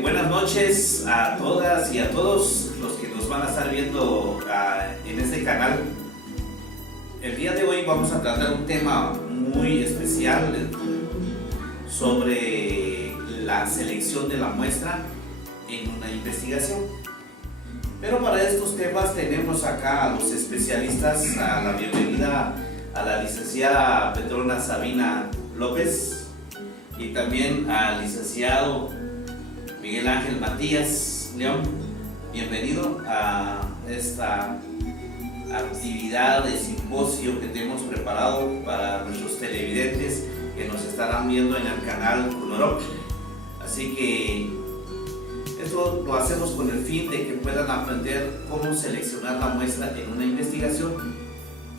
Buenas noches a todas y a todos los que nos van a estar viendo en este canal. El día de hoy vamos a tratar un tema muy especial sobre la selección de la muestra en una investigación. Pero para estos temas tenemos acá a los especialistas, a la bienvenida a la licenciada Petrona Sabina López y también al licenciado Miguel Ángel Matías León. Bienvenido a esta actividad de simposio que tenemos preparado para nuestros televidentes que nos estarán viendo en el canal Kunoroc. Así que esto lo hacemos con el fin de que puedan aprender cómo seleccionar la muestra en una investigación.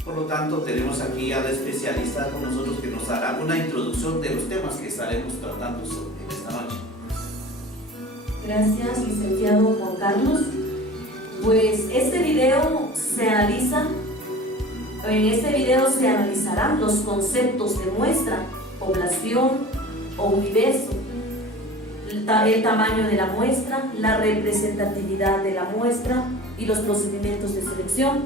Por lo tanto, tenemos aquí a la especialista con nosotros que nos hará una introducción de los temas que estaremos tratando en esta noche. Gracias, licenciado Juan Carlos. Pues en este video se analizarán los conceptos de muestra, población o universo, el tamaño de la muestra, la representatividad de la muestra y los procedimientos de selección.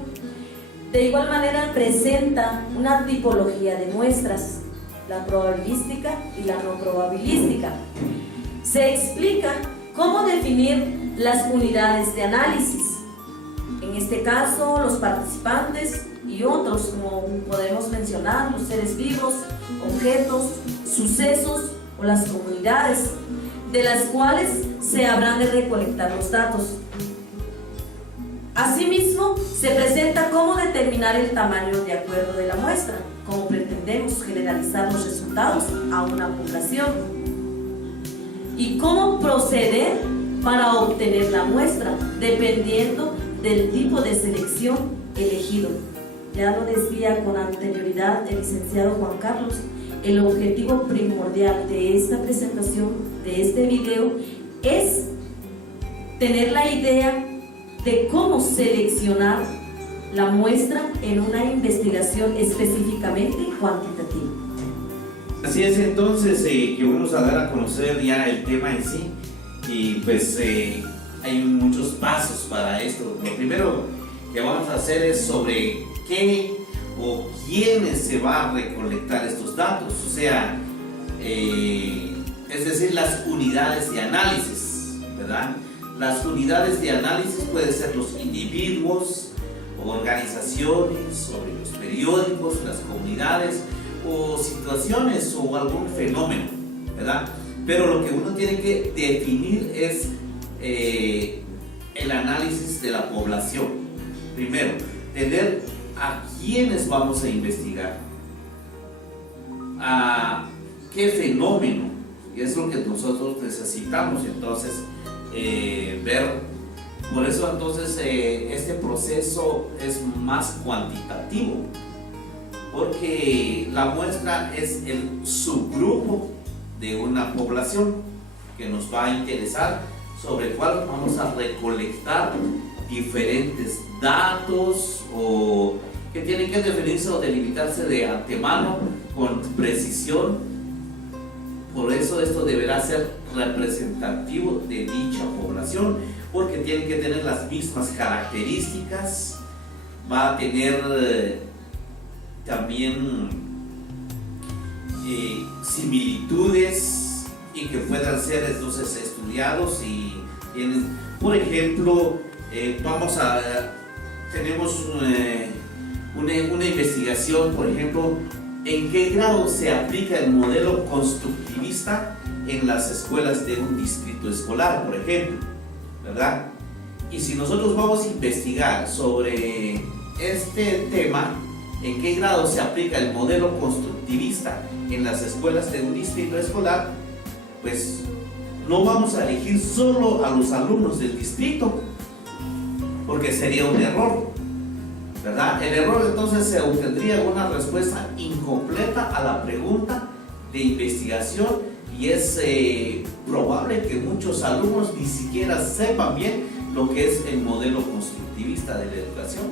De igual manera presenta una tipología de muestras, la probabilística y la no probabilística. Se explica cómo definir las unidades de análisis. En este caso, los participantes y otros, como podemos mencionar, los seres vivos, objetos, sucesos o las comunidades, de las cuales se habrán de recolectar los datos. Asimismo, se presenta cómo determinar el tamaño de acuerdo de la muestra, cómo pretendemos generalizar los resultados a una población y cómo proceder para obtener la muestra, dependiendo del tipo de selección elegido. Ya lo decía con anterioridad el licenciado Juan Carlos, el objetivo primordial de esta presentación, de este video, es tener la idea de cómo seleccionar la muestra en una investigación específicamente cuantitativa. Así es, entonces que vamos a dar a conocer ya el tema en sí y pues hay muchos pasos para esto. Lo primero que vamos a hacer es sobre qué o quiénes se va a recolectar estos datos, o sea, es decir, las unidades de análisis, ¿verdad? Las unidades de análisis pueden ser los individuos, organizaciones, sobre los periódicos, las comunidades o situaciones o algún fenómeno, ¿verdad? Pero lo que uno tiene que definir es el análisis de la población. Primero, tener a quiénes vamos a investigar, a qué fenómeno, y es lo que nosotros necesitamos entonces ver. Por eso entonces este proceso es más cuantitativo, porque la muestra es el subgrupo de una población que nos va a interesar, sobre el cual vamos a recolectar diferentes datos o que tienen que definirse o delimitarse de antemano con precisión. Por eso esto deberá ser representativo de dicha población, porque tiene que tener las mismas características, va a tener también similitudes y que puedan ser entonces estudiados y tienen, por ejemplo, tenemos una investigación, por ejemplo, en qué grado se aplica el modelo constructivista en las escuelas de un distrito escolar, por ejemplo, ¿verdad? Y si nosotros vamos a investigar sobre este tema, en qué grado se aplica el modelo constructivista en las escuelas de un distrito escolar, pues no vamos a elegir solo a los alumnos del distrito, porque sería un error, ¿verdad? El error entonces se obtendría una respuesta incompleta a la pregunta de investigación y es probable que muchos alumnos ni siquiera sepan bien lo que es el modelo constructivista de la educación,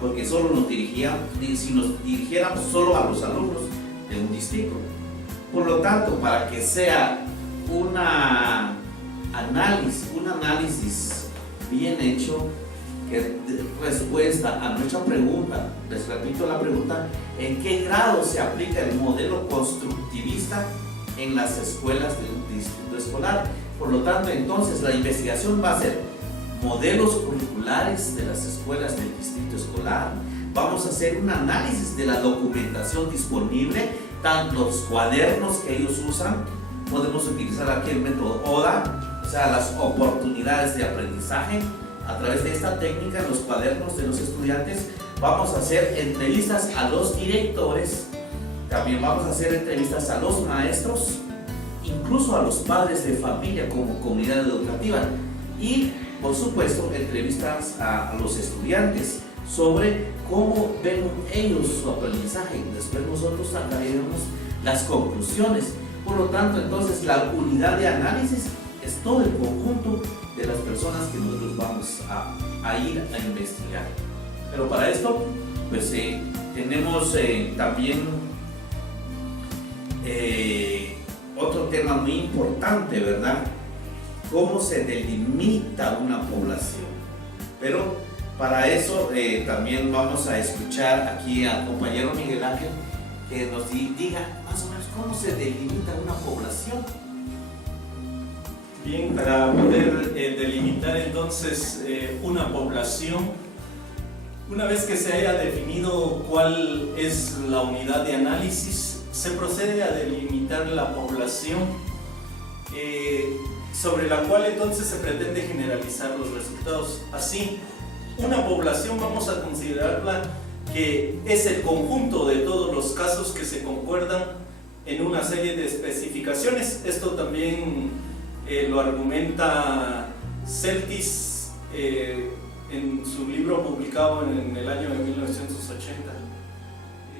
porque solo si nos dirigiéramos solo a los alumnos de un distrito. Por lo tanto, para que sea una un análisis bien hecho que respuesta a nuestra pregunta. Les repito la pregunta: ¿en qué grado se aplica el modelo constructivista en las escuelas de un distrito escolar? Por lo tanto, entonces la investigación va a ser modelos curriculares de las escuelas del distrito escolar. Vamos a hacer un análisis de la documentación disponible, tanto los cuadernos que ellos usan. Podemos utilizar aquí el método ODA, o sea, las oportunidades de aprendizaje. A través de esta técnica, los cuadernos de los estudiantes, vamos a hacer entrevistas a los directores, también vamos a hacer entrevistas a los maestros, incluso a los padres de familia como comunidad educativa, y por supuesto entrevistas a los estudiantes sobre cómo ven ellos su aprendizaje. Después nosotros sacaremos las conclusiones. Por lo tanto, entonces la unidad de análisis es todo el conjunto de las personas que nosotros vamos a ir a investigar. Pero para esto, pues tenemos también otro tema muy importante, ¿verdad? Cómo se delimita una población. Pero para eso también vamos a escuchar aquí al compañero Miguel Ángel, que nos diga más o menos cómo se delimita una población. Bien, para poder delimitar entonces una población, una vez que se haya definido cuál es la unidad de análisis, se procede a delimitar la población sobre la cual entonces se pretende generalizar los resultados. Así, una población vamos a considerarla que es el conjunto de todos los casos que se concuerdan en una serie de especificaciones. Esto también lo argumenta Celtis en su libro publicado en el año de 1980.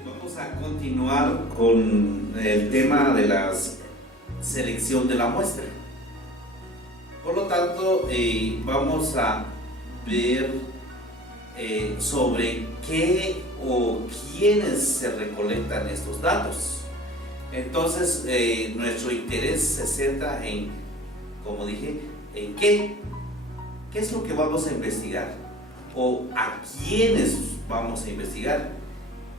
Vamos a continuar con el tema de la selección de la muestra. Por lo tanto, vamos a ver sobre qué o quiénes se recolectan estos datos. Entonces, nuestro interés se centra en, como dije, en qué es lo que vamos a investigar o a quiénes vamos a investigar.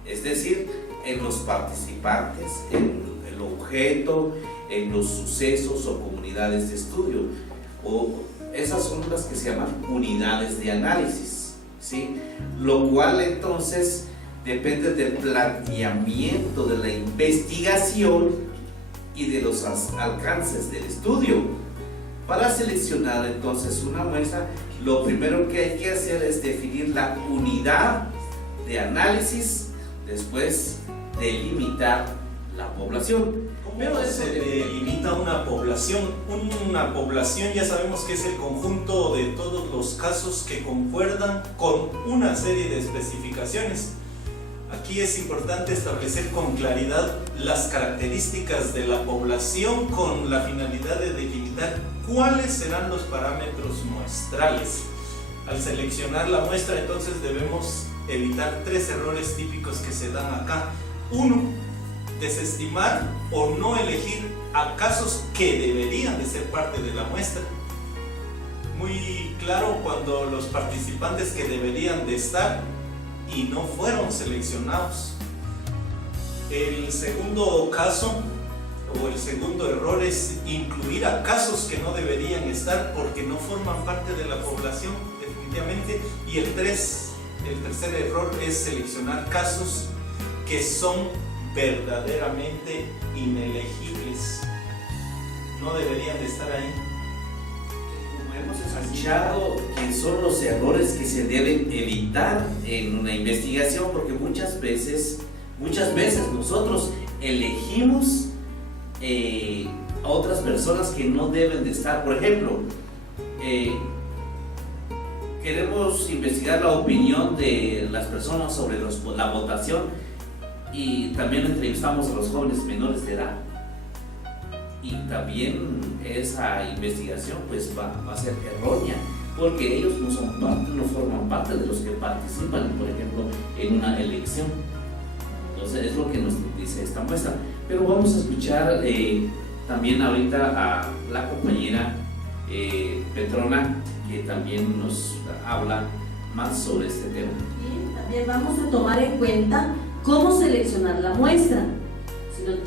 Es decir, en los participantes, en el objeto, en los sucesos o comunidades de estudio. O esas son las que se llaman unidades de análisis, ¿sí? Lo cual entonces depende del planteamiento de la investigación y de los alcances del estudio. Para seleccionar entonces una muestra, lo primero que hay que hacer es definir la unidad de análisis, después delimitar la población. ¿Cómo se delimita una población? Una población ya sabemos que es el conjunto de todos los casos que concuerdan con una serie de especificaciones. Aquí es importante establecer con claridad las características de la población con la finalidad de delimitar cuáles serán los parámetros muestrales. Al seleccionar la muestra, entonces debemos evitar 3 errores típicos que se dan acá. 1. Desestimar o no elegir a casos que deberían de ser parte de la muestra. Muy claro cuando los participantes que deberían de estar y no fueron seleccionados. El segundo caso o el segundo error es incluir a casos que no deberían estar porque no forman parte de la población definitivamente. Y el tercer error es seleccionar casos que son verdaderamente inelegibles, no deberían de estar ahí. Como hemos escuchado, que son los errores que se deben evitar en una investigación, porque muchas veces nosotros elegimos a otras personas que no deben de estar. Por ejemplo, queremos investigar la opinión de las personas sobre la votación y también entrevistamos a los jóvenes menores de edad, y también esa investigación pues va a ser errónea porque ellos no forman parte de los que participan, por ejemplo, en una elección. Entonces es lo que nos dice esta muestra. Pero vamos a escuchar también ahorita a la compañera Petrona, que también nos habla más sobre este tema. Bien, también vamos a tomar en cuenta cómo seleccionar la muestra.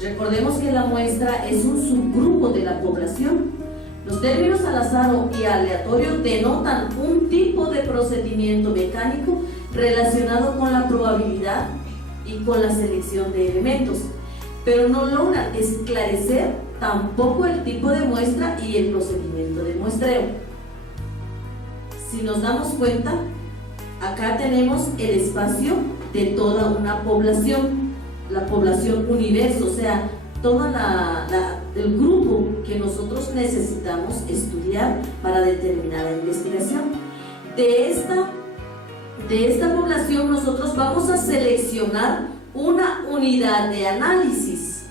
Recordemos que la muestra es un subgrupo de la población. Los términos al azar y aleatorio denotan un tipo de procedimiento mecánico relacionado con la probabilidad y con la selección de elementos, pero no logran esclarecer tampoco el tipo de muestra y el procedimiento de muestreo. Si nos damos cuenta, acá tenemos el espacio de toda una población, la población universo, o sea, todo el grupo que nosotros necesitamos estudiar para determinada investigación. De esta población nosotros vamos a seleccionar una unidad de análisis.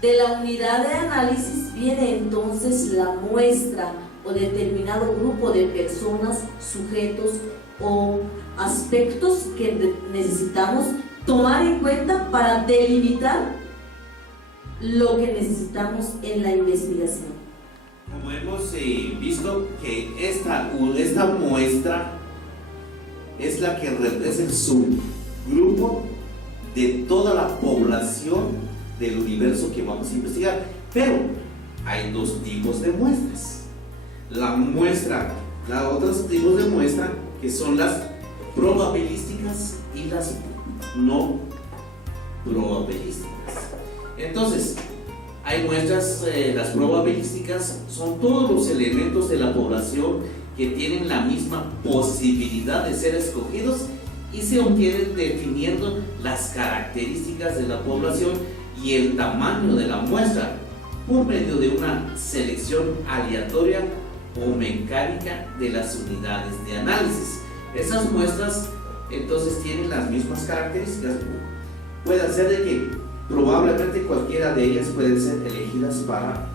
De la unidad de análisis viene entonces la muestra o determinado grupo de personas, sujetos o aspectos que necesitamos tomar en cuenta para delimitar lo que necesitamos en la investigación. Como hemos visto que esta muestra es la que representa el subgrupo de toda la población del universo que vamos a investigar, pero hay dos tipos de muestras. Otros tipos de muestra que son las probabilísticas y las no probabilísticas. Entonces, hay muestras, las probabilísticas son todos los elementos de la población que tienen la misma posibilidad de ser escogidos y se obtienen definiendo las características de la población y el tamaño de la muestra por medio de una selección aleatoria o mecánica de las unidades de análisis. Esas muestras entonces tienen las mismas características. Puede ser de que probablemente cualquiera de ellas pueden ser elegidas para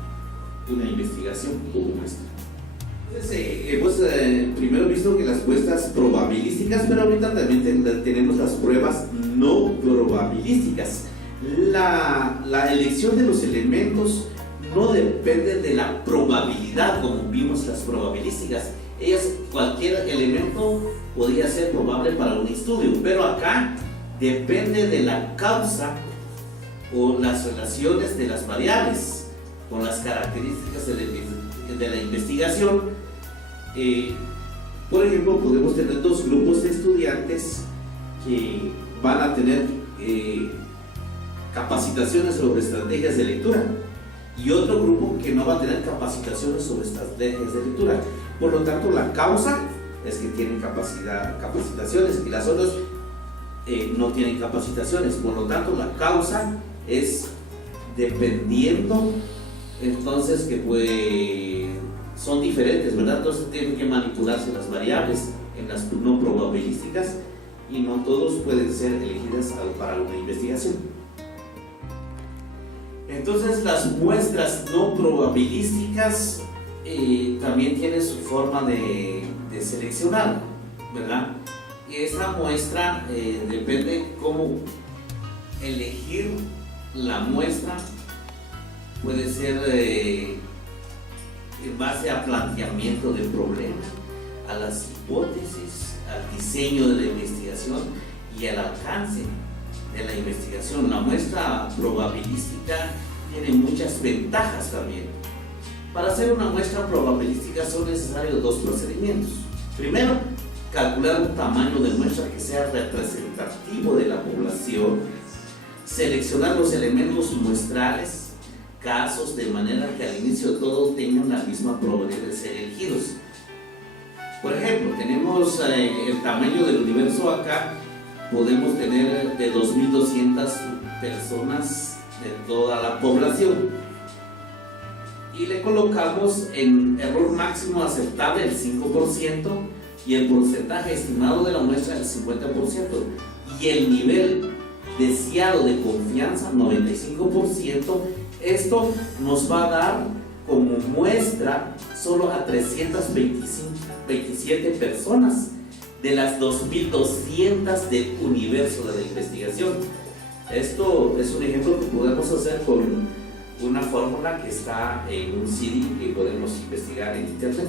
una investigación como muestra. Entonces, hemos primero visto que las muestras probabilísticas, pero ahorita también tenemos las pruebas no probabilísticas. La elección de los elementos no depende de la probabilidad, como vimos las probabilísticas. Cualquier elemento podría ser probable para un estudio, pero acá depende de la causa o las relaciones de las variables con las características de la investigación. Por ejemplo, podemos tener dos grupos de estudiantes que van a tener capacitaciones sobre estrategias de lectura y otro grupo que no va a tener capacitaciones sobre estrategias de lectura. Por lo tanto, la causa es que tienen capacitaciones y las otras no tienen capacitaciones. Por lo tanto, la causa es dependiendo, entonces, que son diferentes, ¿verdad? Entonces tienen que manipularse las variables en las no probabilísticas y no todos pueden ser elegidas para una investigación. Entonces, las muestras no probabilísticas también tienen su forma de seleccionar, ¿verdad? Y esta muestra depende cómo elegir la muestra. Puede ser en base a planteamiento del problema, a las hipótesis, al diseño de la investigación y al alcance de la investigación. La muestra probabilística tiene muchas ventajas también. Para hacer una muestra probabilística son necesarios dos procedimientos. Primero, calcular un tamaño de muestra que sea representativo de la población, seleccionar los elementos muestrales, casos, de manera que al inicio todos tengan la misma probabilidad de ser elegidos. Por ejemplo, tenemos el tamaño del universo acá, podemos tener de 2.200 personas de toda la población y le colocamos en error máximo aceptable el 5% y el porcentaje estimado de la muestra el 50% y el nivel deseado de confianza 95%. Esto nos va a dar como muestra solo a 327 personas de las 2.200 del universo de la investigación. Esto es un ejemplo que podemos hacer con una fórmula que está en un CD que podemos investigar en internet.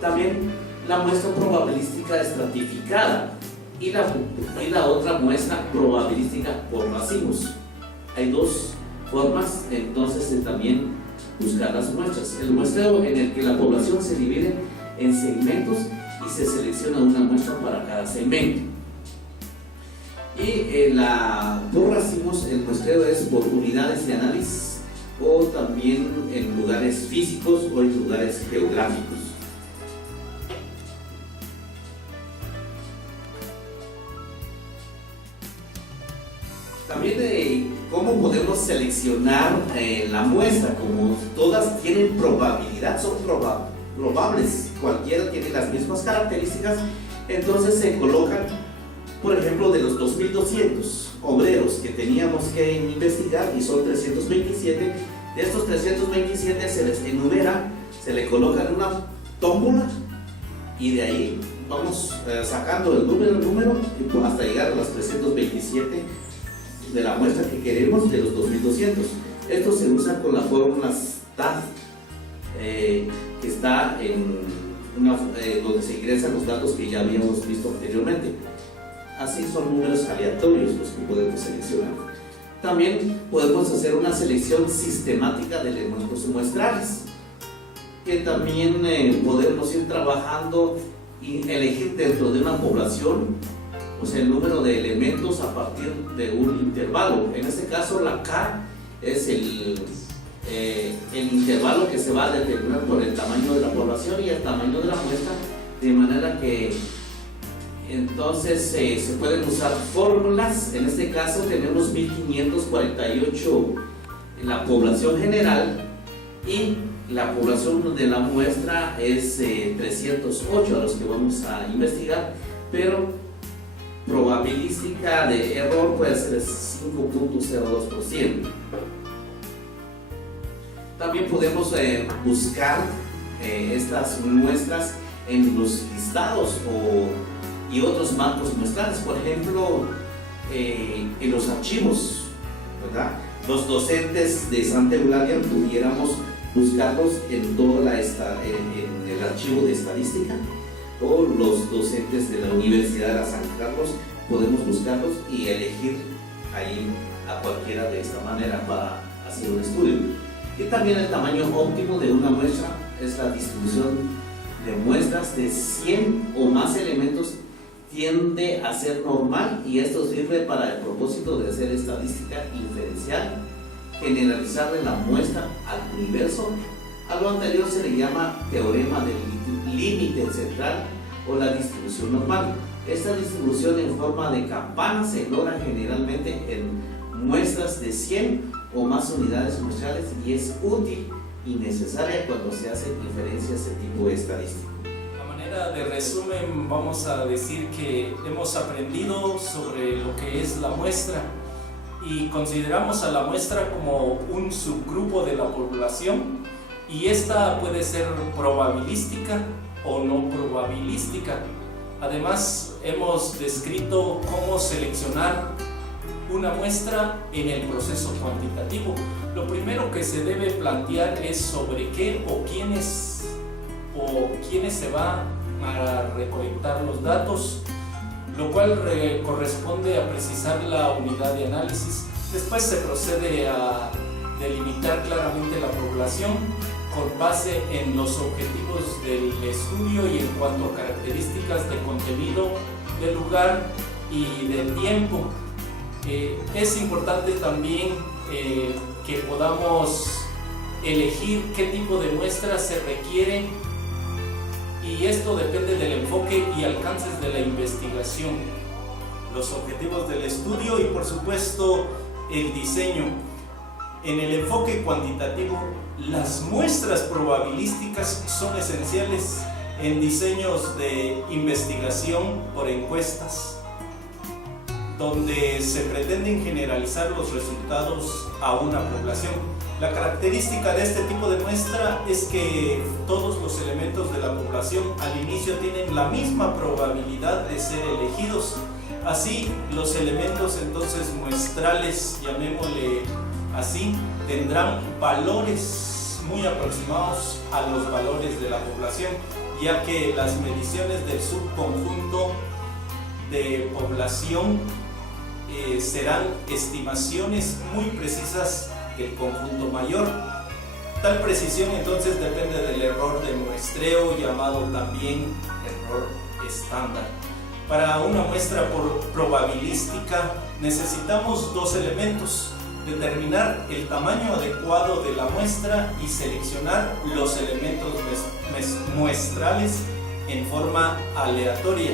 También la muestra probabilística estratificada y la otra muestra probabilística por racimos. Hay dos formas entonces de también buscar las muestras. El muestreo en el que la población se divide en segmentos y se selecciona una muestra para cada segmento. Y por racimos, el muestreo es por unidades de análisis o también en lugares físicos o en lugares geográficos. También cómo podemos seleccionar la muestra, como todas tienen probabilidad, son probables, cualquiera tiene las mismas características, entonces se colocan, por ejemplo, de los 2200 obreros que teníamos que investigar, y son 327, de estos 327 se les enumera, se le coloca en una tómbola y de ahí vamos sacando el número hasta llegar a las 327 de la muestra que queremos de los 2200. Esto se usa con la fórmula STAT, que está en donde se ingresan los datos que ya habíamos visto anteriormente. Así son números aleatorios los que podemos seleccionar. También podemos hacer una selección sistemática de elementos muestrales, que también podemos ir trabajando y elegir dentro de una población, o sea, el número de elementos a partir de un intervalo. En este caso, la K es el intervalo que se va a determinar por el tamaño de la población y el tamaño de la muestra, de manera que entonces se pueden usar fórmulas. En este caso tenemos 1548 en la población general y la población de la muestra es 308 a los que vamos a investigar, pero probabilística de error puede ser 5.02%. También podemos buscar estas muestras en los listados y otros bancos muestrales, por ejemplo, en los archivos, ¿verdad? Los docentes de Santa Eulalia pudiéramos buscarlos en en el archivo de estadística, o los docentes de la Universidad de San Carlos podemos buscarlos y elegir ahí a cualquiera de esta manera para hacer un estudio. Y también el tamaño óptimo de una muestra es la distribución de muestras de 100 o más elementos, tiende a ser normal, y esto sirve para el propósito de hacer estadística inferencial, generalizar de la muestra al universo. A lo anterior se le llama teorema del límite central o la distribución normal. Esta distribución en forma de campana se logra generalmente en muestras de 100 o más unidades muestrales y es útil y necesaria cuando se hacen inferencias de tipo estadístico. A manera de resumen, vamos a decir que hemos aprendido sobre lo que es la muestra y consideramos a la muestra como un subgrupo de la población, y esta puede ser probabilística o no probabilística. Además, hemos descrito cómo seleccionar una muestra en el proceso cuantitativo. Lo primero que se debe plantear es sobre qué o quiénes se va a recolectar los datos, lo cual corresponde a precisar la unidad de análisis. Después se procede a delimitar claramente la población con base en los objetivos del estudio y en cuanto a características de contenido, de lugar y de tiempo. Es importante también que podamos elegir qué tipo de muestra se requiere, y esto depende del enfoque y alcances de la investigación, los objetivos del estudio y por supuesto el diseño. En el enfoque cuantitativo, las muestras probabilísticas son esenciales en diseños de investigación por encuestas, donde se pretenden generalizar los resultados a una población. La característica de este tipo de muestra es que todos los elementos de la población al inicio tienen la misma probabilidad de ser elegidos, Así, los elementos entonces muestrales, llamémosle así, tendrán valores muy aproximados a los valores de la población, ya que las mediciones del subconjunto de población serán estimaciones muy precisas del conjunto mayor. Tal precisión entonces depende del error de muestreo, llamado también error estándar. Para una muestra probabilística necesitamos dos elementos: determinar el tamaño adecuado de la muestra y seleccionar los elementos muestrales en forma aleatoria.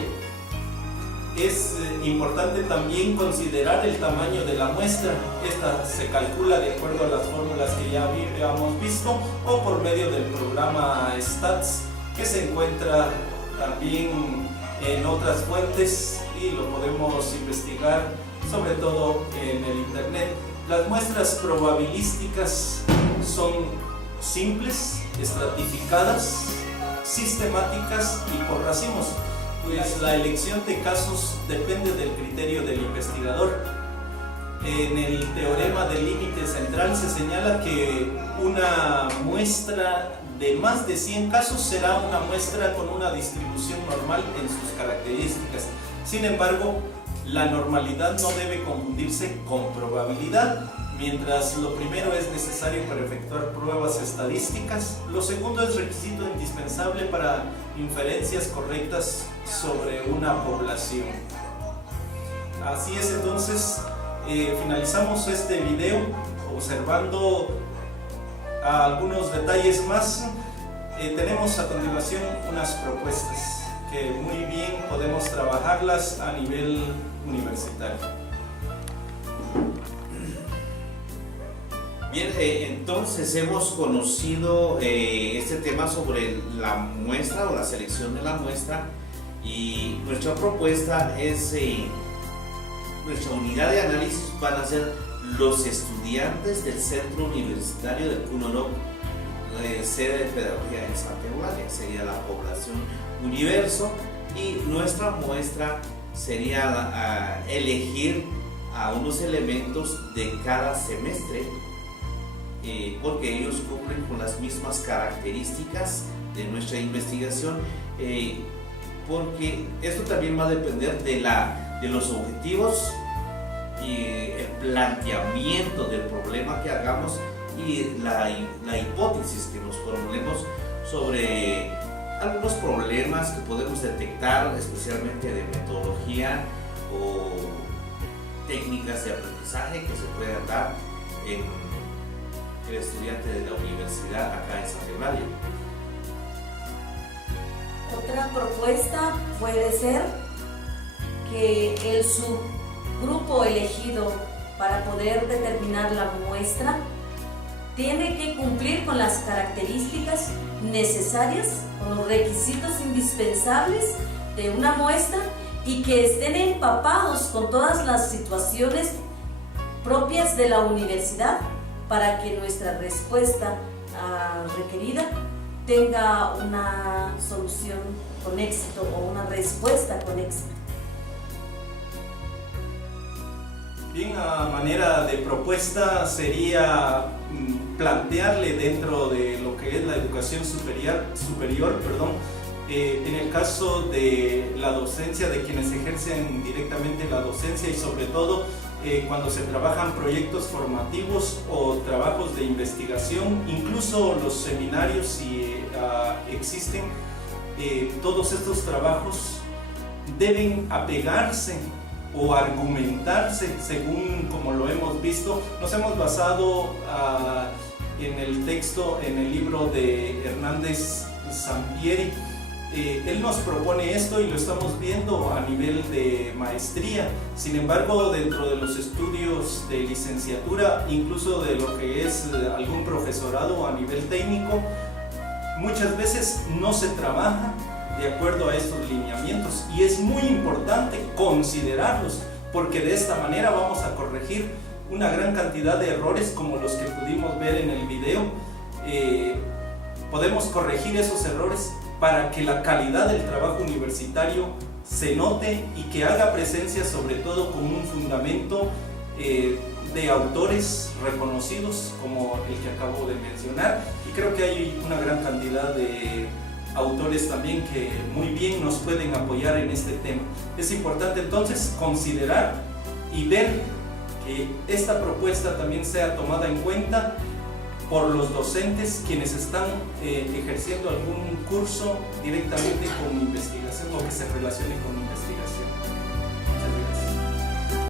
Es importante también considerar el tamaño de la muestra. Esta se calcula de acuerdo a las fórmulas que ya habíamos visto o por medio del programa STATS, que se encuentra también en otras fuentes y lo podemos investigar sobre todo en el internet. Las muestras probabilísticas son simples, estratificadas, sistemáticas y por racimos. Pues la elección de casos depende del criterio del investigador. En el teorema del límite central se señala que una muestra de más de 100 casos será una muestra con una distribución normal en sus características. Sin embargo, la normalidad no debe confundirse con probabilidad. Mientras lo primero es necesario para efectuar pruebas estadísticas, lo segundo es requisito indispensable para inferencias correctas sobre una población. Así es, entonces finalizamos este video observando algunos detalles más. Tenemos a continuación unas propuestas que muy bien podemos trabajarlas a nivel universitario. Bien, entonces hemos conocido este tema sobre la muestra o la selección de la muestra, y nuestra propuesta es, nuestra unidad de análisis van a ser los estudiantes del Centro Universitario del CUNOROC, sede de Pedagogía en Santa Eulalia, sería la población universo, y nuestra muestra sería elegir a unos elementos de cada semestre, porque ellos cumplen con las mismas características de nuestra investigación, porque esto también va a depender de los objetivos y el planteamiento del problema que hagamos y la hipótesis que nos formulemos sobre algunos problemas que podemos detectar, especialmente de metodología o técnicas de aprendizaje que se puedan dar en el estudiante de la universidad acá en Santa Eulalia. Otra propuesta puede ser que el subgrupo elegido para poder determinar la muestra tiene que cumplir con las características necesarias, con los requisitos indispensables de una muestra, y que estén empapados con todas las situaciones propias de la universidad, para que nuestra respuesta requerida tenga una solución con éxito o una respuesta con éxito. Bien, a manera de propuesta sería plantearle dentro de lo que es la educación superior, en el caso de la docencia, de quienes ejercen directamente la docencia, y sobre todo cuando se trabajan proyectos formativos o trabajos de investigación, incluso los seminarios si existen, todos estos trabajos deben apegarse o argumentarse según como lo hemos visto. Nos hemos basado en el texto, en el libro de Hernández Sampieri. Él nos propone esto y lo estamos viendo a nivel de maestría. Sin embargo, dentro de los estudios de licenciatura, incluso de lo que es algún profesorado a nivel técnico, muchas veces no se trabaja de acuerdo a estos lineamientos, y es muy importante considerarlos, porque de esta manera vamos a corregir una gran cantidad de errores como los que pudimos ver en el video. Podemos corregir esos errores para que la calidad del trabajo universitario se note y que haga presencia sobre todo con un fundamento de autores reconocidos como el que acabo de mencionar, y creo que hay una gran cantidad de autores también que muy bien nos pueden apoyar en este tema. Es importante entonces considerar y ver que esta propuesta también sea tomada en cuenta por los docentes quienes están ejerciendo algún curso directamente con investigación o que se relacione con investigación.